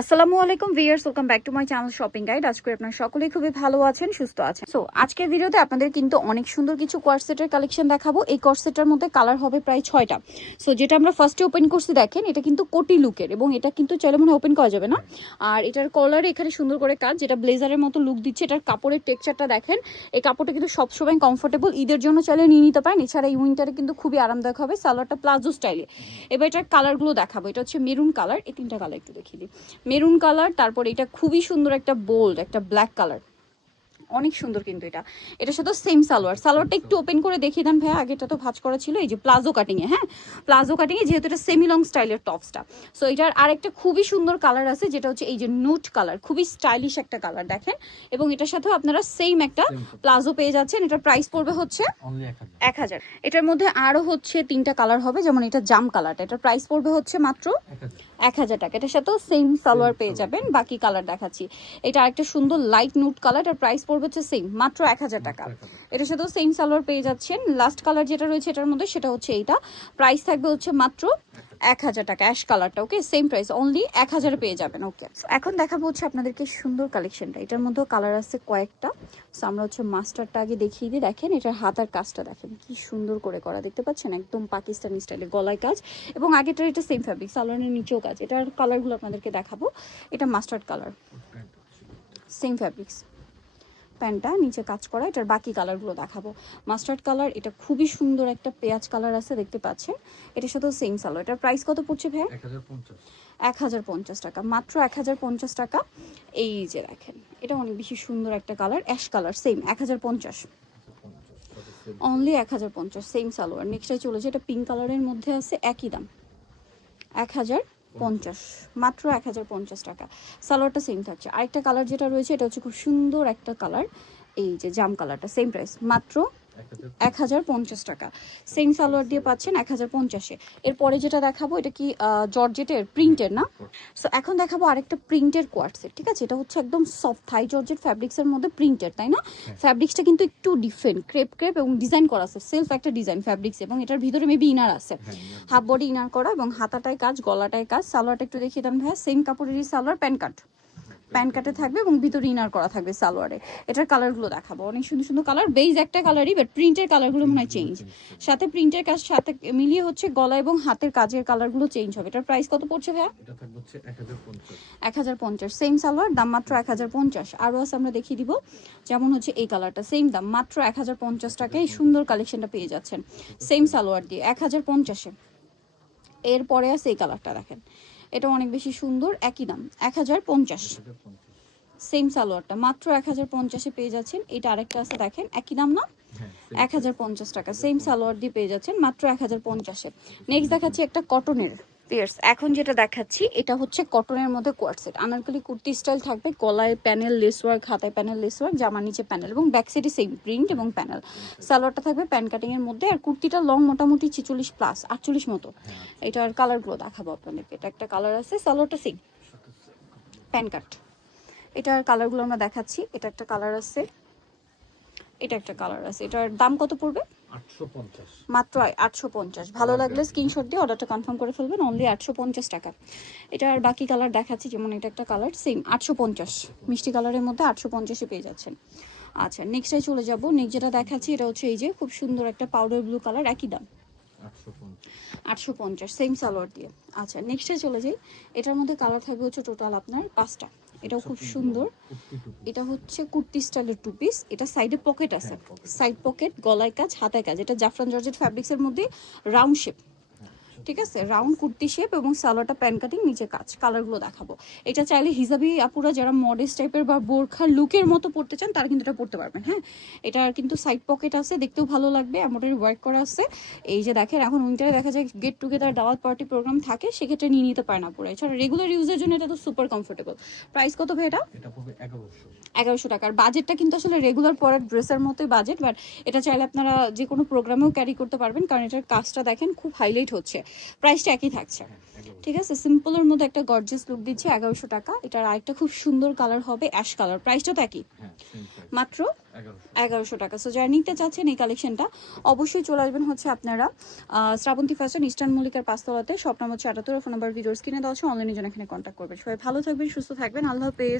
আসসালামু আলাইকুম viewers, welcome back to my channel shopping guide. আজকে আপনারা সকলেই খুবই ভালো আছেন, সুস্থ আছেন। সো আজকের ভিডিওতে আপনাদের কিন্তু অনেক সুন্দর কিছু কোয়ার্ড সেটের কালেকশন দেখাবো। এই কোয়ার্ড সেটের মধ্যে কালার হবে প্রায় 6টা। সো যেটা আমরা ফার্স্টে ওপেন করছি, দেখেন এটা কিন্তু কোটি লুকের এবং এটা কিন্তু চাইলে মনে ওপেন করা যাবে না। আর এটার কলার এখানে সুন্দর করে কাজ, যেটা ব্লেজারের মতো লুক দিচ্ছে। এটার কাপড়ের টেক্সচারটা দেখেন, এই কাপড়টা কিন্তু সবসময় কমফোর্টেবল, ঈদের জন্য চাইলে নিয়ে নিতে পারেন। এছাড়া এই উইন্টারে কিন্তু খুবই আরামদায়ক হবে। সালোয়ারটা প্লাজো স্টাইলে। এবার এটার কালারগুলো দেখাবো। এটা হচ্ছে মেরুন কালার, এই তিনটা কালার একটু দেখিয়ে দিই। মেরুন কালার, তারপর এটা খুবই সুন্দর একটা বোল্ড একটা ব্ল্যাক কালার, অনেক সুন্দর। কিন্তু এটার সাথে সেম সালোয়ারটা একটু ওপেন করে দেখিয়ে দেন ভাইয়া। আগেটা তো ভাঁজ করা ছিল, এই যে প্লাজো কাটিং এ। হ্যাঁ, প্লাজো কাটিং এ, যেহেতু এটা সেমি লং স্টাইলের টপসটা। সো এটার আরেকটা খুবই সুন্দর কালার আছে, যেটা হচ্ছে এই যে নুট কালার, খুবই স্টাইলিশ একটা কালার দেখেন। এবং এটার সাথেও আপনারা সেম একটা প্লাজো পেয়ে যাচ্ছেন। এটার প্রাইস পড়বে হচ্ছে 1000। এটার মধ্যে আরো হচ্ছে 3টা কালার হবে, যেমন এটা জাম কালারটা, এটার প্রাইস পড়বে হচ্ছে মাত্র 1000 টাকা। এটার সাথেও সেম সালোয়ার পেয়ে যাবেন। বাকি কালার দেখাচ্ছি। এটা আরেকটা সুন্দর লাইট নুট কালার, এটার প্রাইস পড়বে হচ্ছে সেম মাত্র 1000 টাকা। এটার সাথেও সেম সালোয়ার পেয়ে যাচ্ছেন। লাস্ট কালার যেটা রয়েছে এটার মধ্যে, সেটা হচ্ছে এইটা, প্রাইস থাকবে হচ্ছে মাত্র 1000 টাকা। অ্যাশ কালারটা, ওকে, সেম প্রাইস, অনলি 1000 পেয়ে যাবেন। ওকে, এখন দেখাবো হচ্ছে আপনাদেরকে সুন্দর কালেকশনটা। এটার মধ্যেও কালার আছে কয়েকটা। সো আমরা হচ্ছে মাস্টারটা আগে দেখিয়ে দিই। দেখেন এটার হাতার কাজটা দেখেন কি সুন্দর করে করা, দেখতে পাচ্ছেন, একদম পাকিস্তানি স্টাইলে গলায় কাজ। এবং আগেটার এটা সেম ফ্যাব্রিক, সালোয়ারের নিচেও কাজ। এটার কালারগুলো আপনাদেরকে দেখাবো। এটা মাস্টার্ড কালার, সেম ফ্যাব্রিক্স, প্যান্টটা নিচে কাজ করা। এটার বাকি কালারগুলো দেখাবো। মাস্টার্ড কালার, এটা খুবই সুন্দর একটা পেঁয়াজ কালার আছে, দেখতে পাচ্ছেন। এটার সাথেও সেম সালোয়ার। এটার প্রাইস কত পড়ছে ভাইয়া? 1050 টাকা, মাত্র 1050 টাকা। এই যে দেখেন, এটা অনেক বেশি সুন্দর একটা colour, ash colour, same 1050, only 1050, same salwar. নেক্সটে চলেছে, এটা পিঙ্ক কালারের মধ্যে আছে, একই দাম 1050, মাত্র 1050 টাকা। সালোয়ারটা সেম থাকছে। আরেকটা কালার যেটা রয়েছে, এটা হচ্ছে খুব সুন্দর একটা কালার, এই যে জাম কালারটা, সেম প্রাইস মাত্র 1050 টাকা। সেম সালোয়ার দিয়ে পাচ্ছেন 1050-এ। এরপরে যেটা দেখাবো, এটা কি জর্জেটের প্রিন্টের না? সো এখন দেখাবো আরেকটা প্রিন্টের কোয়ার্ড সেট, ঠিক আছে। এটা হচ্ছে একদম সফট থাই জর্জেট ফ্যাব্রিক্সের মধ্যে প্রিন্টের, তাই না? ফ্যাব্রিক্সটা কিন্তু একটু ডিফারেন্ট, ক্রেপ এবং ডিজাইন করা আছে, সেলফ একটা ডিজাইন ফ্যাব্রিক্স। এবং এটার ভিতরে মেবি ইনার আছে, হাফ বডি ইনার করা, এবং হাতাটায় কাজ, গলাটায় কাজ। সালোয়ারটা একটু দেখিয়ে দেন ভাইয়া। সেম কাপড়েরই সালোয়ার, প্যান্ট কাটে থাকবে এবং ভিতরে ইনার করা থাকবে সালোয়ারে। এটার কালারগুলো দেখাবো, অনেক সুন্দর সুন্দর কালার, বেজ একটা কালারই, বাট প্রিন্টের কালারগুলো মনে হয় চেঞ্জ। সাথে প্রিন্টের কাজ সাথে মিলিয়ে হচ্ছে গলা এবং হাতের কাজের কালারগুলো চেঞ্জ হবে। এটার প্রাইস কত পড়ছে ভাইয়া? এটা থাকবে হচ্ছে 1050 1050, সেম সালোয়ার, দাম মাত্র 1050। আরও আছে, আমরা দেখিয়ে দিব। যেমন হচ্ছে এই কালারটা, সেম দাম মাত্র 1050 টাকায়। এই সুন্দর কালেকশনটা পেয়ে যাচ্ছেন সেম সালোয়ার দিয়ে 1050-এ। এরপরে আছে এই কালারটা, দেখেন, এটা অনেক বেশি সুন্দর, একই দাম 1050, সেম সালোয়ারটা মাত্র 1050-এ পেয়ে যাচ্ছেন। এটা আরেকটা আছে, দেখেন, একই দাম না? 1050 টাকা, সেম সালোয়ার দিয়ে পেয়ে যাচ্ছেন মাত্র 1050-এ। নেক্সট দেখাচ্ছি একটা কটনের পিয়ার্স। এখন যেটা দেখাচ্ছি, এটা হচ্ছে কটনের মধ্যে কোয়ার্ড সেট, আনারকলি কুর্তি স্টাইল থাকবে। গলায় প্যানেল লেস ওয়ার্ক, হাতায় প্যানেল লেস ওয়ার্ক, জামার নিচে প্যানেল, এবং ব্যাক সাইডে সেম প্রিন্ট এবং প্যানেল। সালোয়ারটা থাকবে প্যান কাটিং এর মধ্যে, আর কুর্তিটা লং মোটামুটি 46 প্লাস 48 মতো। এটার কালারগুলো দেখাবো আপনাদেরকে। এটা একটা কালার আছে, সালোয়ারটা সেম, প্যান কাট। এটার কালারগুলো আমরা দেখাচ্ছি। এটা একটা কালার আছে, এটা একটা কালার আছে। এটার দাম কত পড়বে? 850, মাত্র 850। ভালো লাগলে স্ক্রিনশট দিয়ে অর্ডারটা কনফার্ম করে ফেলবেন, অনলি 850 টাকা। এটার বাকি কালার দেখাচ্ছি, যেমন এটা একটা কালার, সেম 850, মিষ্টি কালারের মধ্যে 850-এ পেয়ে যাচ্ছেন। আচ্ছা, নেক্সটে চলে যাব। নেক্সট যেটা দেখাচ্ছি, এটা হচ্ছে এই যে খুব সুন্দর একটা পাউডার ব্লু কালার, একই দাম 850, সেম সালোয়ার দিয়ে। আচ্ছা, নেক্সটে চলে যাই। এটার মধ্যে কালার থাকবে হচ্ছে টোটাল আপনার 5টা। এটাও খুব সুন্দর। এটা হচ্ছে কুর্তি স্টাইলের টু পিস। এটা সাইডে পকেট আছে, সাইড পকেট, গলায় কাজ, হাতায় কাজ। এটা জাফরান জর্জেট ফ্যাব্রিক্সের মধ্যে রাউন্ড শেপ, ঠিক আছে, রাউন্ড কুর্তি শেপ, এবং সালোয়ারটা প্যান কাটিং, নিচে কাজ। কালারগুলো দেখাবো। এটা চাইলে হিজাবি আপুরা যারা মডেস্ট টাইপের বা বোরখা লুকের মতো পড়তে চান, তারা কিন্তু এটা পড়তে পারবেন। হ্যাঁ, এটার কিন্তু সাইড পকেট আছে, দেখতেও ভালো লাগবে, এমব্রয়ডারি ওয়ার্ক করা আছে। এই যে দেখেন, এখন উইন্টারে দেখা যায় গেট টুগেদার, দাওয়াত পার্টি প্রোগ্রাম থাকে, সেক্ষেত্রে নিয়ে নিতে পারেন আপুরা। এছাড়া রেগুলার ইউজের জন্য এটা তো সুপার কমফোর্টেবল। প্রাইস কত ভাই এটা? এটা পড়বে 1100। 1100 টাকার। বাজেটটা কিন্তু আসলে রেগুলার পরার ড্রেসের মতোই বাজেট, বাট এটা চাইলে আপনারা যে কোনো প্রোগ্রামেও ক্যারি করতে পারবেন, কারণ এটার কাজটা দেখেন খুব হাইলাইট হচ্ছে। প্রাইসটা একই থাকছে, ঠিক আছে। সিম্পলের মধ্যে একটা গর্জিয়াস লুক দিচ্ছে, 1100 টাকা। এটার আরেকটা খুব সুন্দর কালার হবে, অ্যাশ কালার, প্রাইসটা তো একই, মাত্র 1100 টাকা। সো যারা নিতে চাচ্ছেন এই কালেকশনটা অবশ্যই চলে আসবেন হচ্ছে আপনারা শ্রাবন্তী ফ্যাশন ইস্টার্ন মল্লিকার পাঁচতলাতে, শপ নম্বর 78, ফোন নাম্বার ভিডিওর স্ক্রিনে দেওয়া আছে, অনলাইনে জন্য এখানে কন্ট্যাক্ট করবেন। সবাই ভালো থাকবেন, সুস্থ থাকবেন, আল্লাহ হাফেজ।